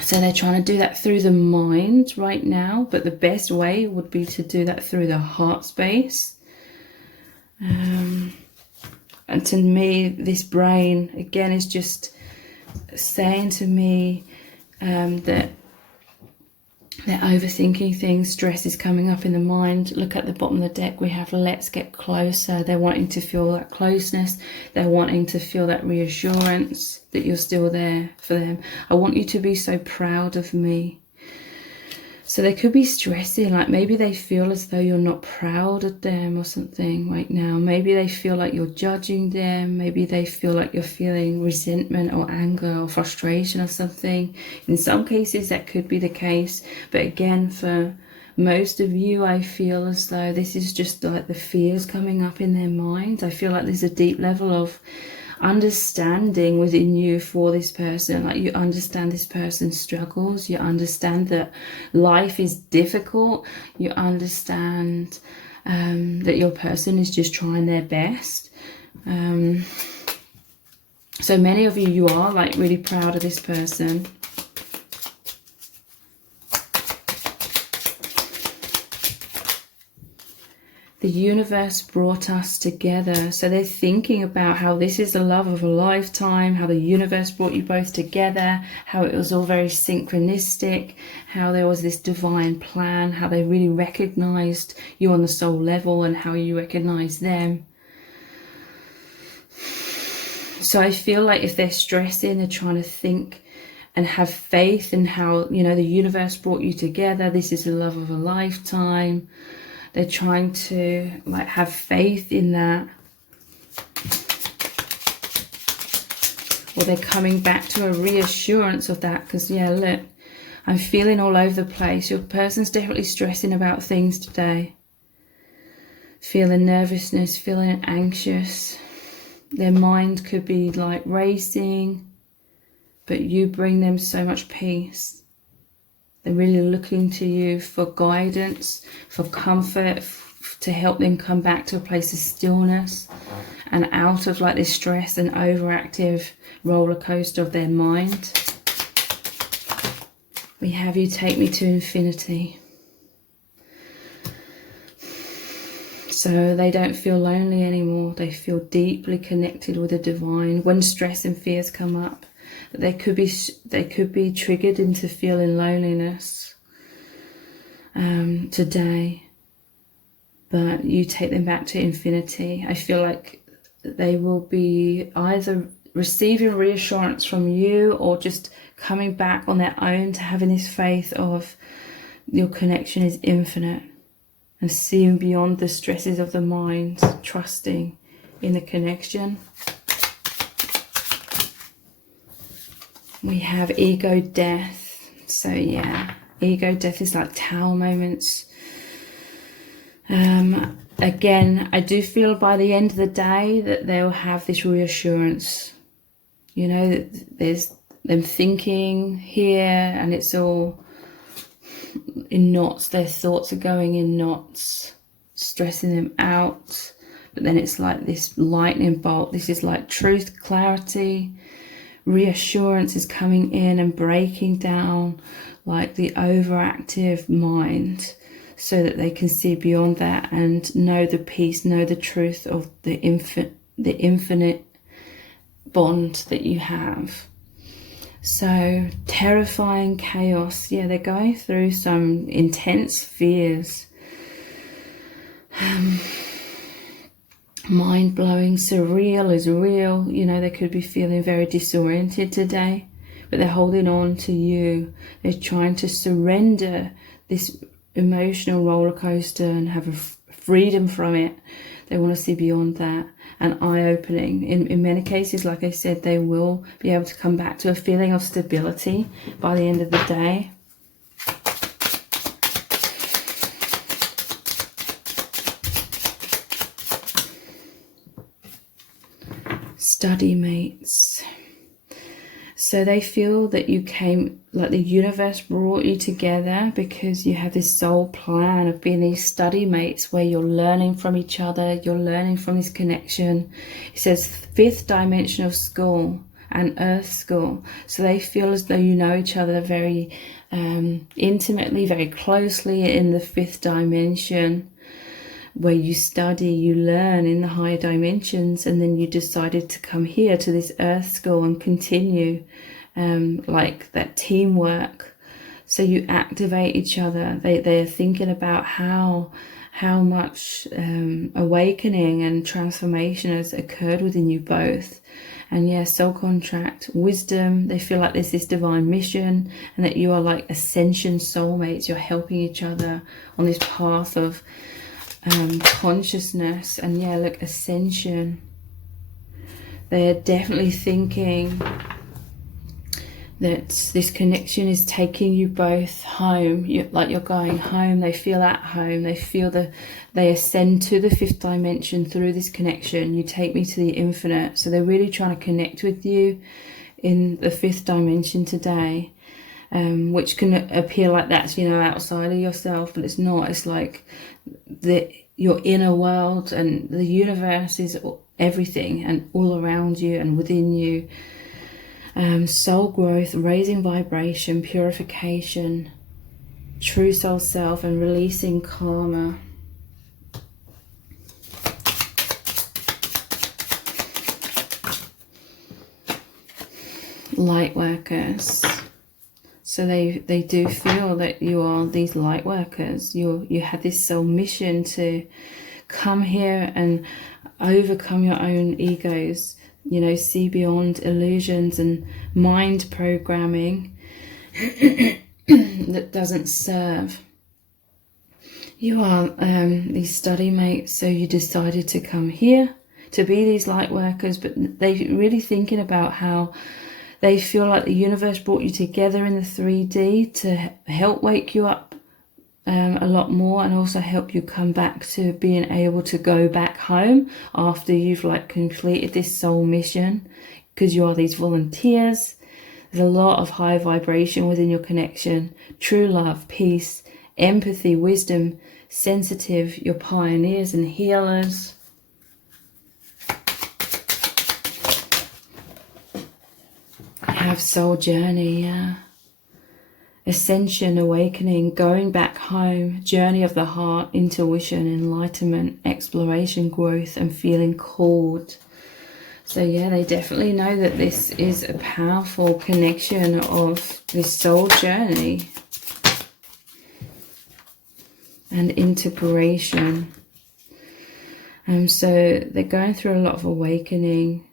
So they're trying to do that through the mind right now, but the best way would be to do that through the heart space. And to me, this brain, again, is just saying to me that they're overthinking things. Stress is coming up in the mind. Look at the bottom of the deck. We have let's get closer. They're wanting to feel that closeness. They're wanting to feel that reassurance that you're still there for them. I want you to be so proud of me. So they could be stressing, like maybe they feel as though you're not proud of them or something right now. Maybe they feel like you're judging them. Maybe they feel like you're feeling resentment or anger or frustration or something. In some cases that could be the case. But again, for most of you, I feel as though this is just like the fears coming up in their minds. I feel like there's a deep level of understanding within you for this person. Like you understand this person's struggles, you understand that life is difficult, you understand that your person is just trying their best. So many of you are like really proud of this person. The universe brought us together. So they're thinking about how this is the love of a lifetime, how the universe brought you both together, how it was all very synchronistic, how there was this divine plan, how they really recognized you on the soul level and how you recognize them. So I feel like if they're stressing, they're trying to think and have faith in how, you know, the universe brought you together. This is the love of a lifetime. They're trying to like have faith in that. Or they're coming back to a reassurance of that. Because, yeah, look, I'm feeling all over the place. Your person's definitely stressing about things today. Feeling nervousness, feeling anxious. Their mind could be like racing. But you bring them so much peace. They're really looking to you for guidance, for comfort, to help them come back to a place of stillness and out of like this stress and overactive roller coaster of their mind. We have you take me to infinity. So they don't feel lonely anymore. They feel deeply connected with the divine. When stress and fears come up, they could be triggered into feeling loneliness today, but you take them back to infinity. I feel like they will be either receiving reassurance from you or just coming back on their own to having this faith of your connection is infinite and seeing beyond the stresses of the mind, trusting in the connection. We have ego death. So yeah, ego death is like tower moments. Again, I do feel by the end of the day that they'll have this reassurance. You know, that there's them thinking here and it's all in knots. Their thoughts are going in knots, stressing them out. But then it's like this lightning bolt. This is like truth, clarity. Reassurance is coming in and breaking down like the overactive mind so that they can see beyond that and know the peace, know the truth of the infinite bond that you have. So terrifying chaos. Yeah, they're going through some intense fears. Mind-blowing, surreal is real. You know, they could be feeling very disoriented today, but they're holding on to you. They're trying to surrender this emotional roller coaster and have a freedom from it. They want to see beyond that and eye-opening. In many cases, like I said, they will be able to come back to a feeling of stability by the end of the day. Study mates. So they feel that you came, like the universe brought you together because you have this soul plan of being these study mates where you're learning from each other, you're learning from this connection. It says 5th dimensional school and earth school. So they feel as though you know each other very intimately, very closely in the 5th dimension, where you study, you learn in the higher dimensions, and then you decided to come here to this earth school and continue like that teamwork. So you activate each other. They're thinking about how much awakening and transformation has occurred within you both. And yeah, soul contract, wisdom, they feel like there's this divine mission and that you are like ascension soulmates. You're helping each other on this path of consciousness. And yeah, look, ascension. They are definitely thinking that this connection is taking you both home. Like you're going home. They feel at home. They feel they ascend to the 5th dimension through this connection. You take me to the infinite. So they're really trying to connect with you in the 5th dimension today, which can appear like that's, you know, outside of yourself, but it's not. It's like your inner world, and the universe is everything and all around you and within you. Soul growth, raising vibration, purification, true soul self, and releasing karma. Light workers. So they do feel that you are these light workers. You have this soul mission to come here and overcome your own egos, you know, see beyond illusions and mind programming that doesn't serve. You are these study mates, so you decided to come here to be these light workers, but they're really thinking about how they feel like the universe brought you together in the 3D to help wake you up a lot more, and also help you come back to being able to go back home after you've like completed this soul mission, because you are these volunteers. There's a lot of high vibration within your connection. True love, peace, empathy, wisdom, sensitive. You're pioneers and healers. Have soul journey, yeah. Ascension, awakening, going back home, journey of the heart, intuition, enlightenment, exploration, growth, and feeling called. So yeah, they definitely know that this is a powerful connection of this soul journey and integration. So they're going through a lot of awakening.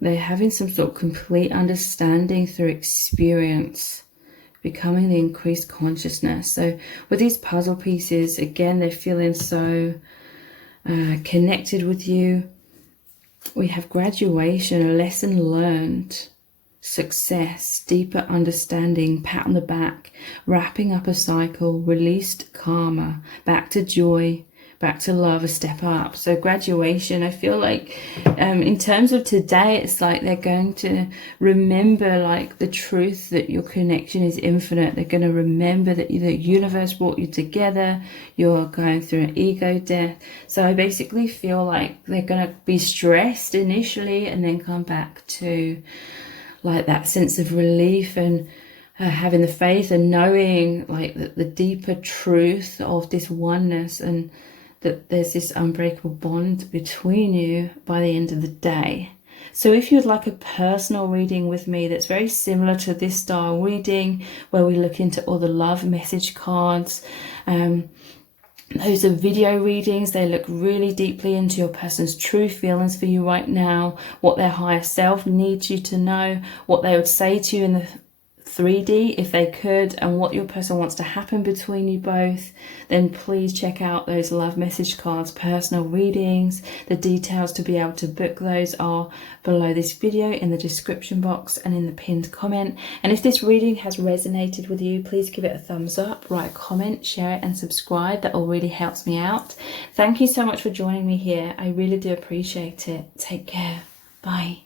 They're having some sort of complete understanding through experience, becoming the increased consciousness. So with these puzzle pieces, again, they're feeling so connected with you. We have graduation, a lesson learned, success, deeper understanding, pat on the back, wrapping up a cycle, released karma, back to joy, back to love, a step up. So graduation, I feel like in terms of today, it's like they're going to remember like the truth that your connection is infinite. They're going to remember that the universe brought you together. You're going through an ego death. So I basically feel like they're going to be stressed initially and then come back to like that sense of relief and having the faith and knowing like the deeper truth of this oneness, and that there's this unbreakable bond between you by the end of the day. So if you'd like a personal reading with me that's very similar to this style reading, where we look into all the love message cards, those are video readings. They look really deeply into your person's true feelings for you right now, what their higher self needs you to know, what they would say to you in the 3D if they could, and what your person wants to happen between you both. Then please check out those love message cards, personal readings. The details to be able to book those are below this video in the description box and in the pinned comment. And if this reading has resonated with you, please give it a thumbs up, write a comment, share it and subscribe. That all really helps me out. Thank you so much for joining me here. I really do appreciate it. Take care. Bye.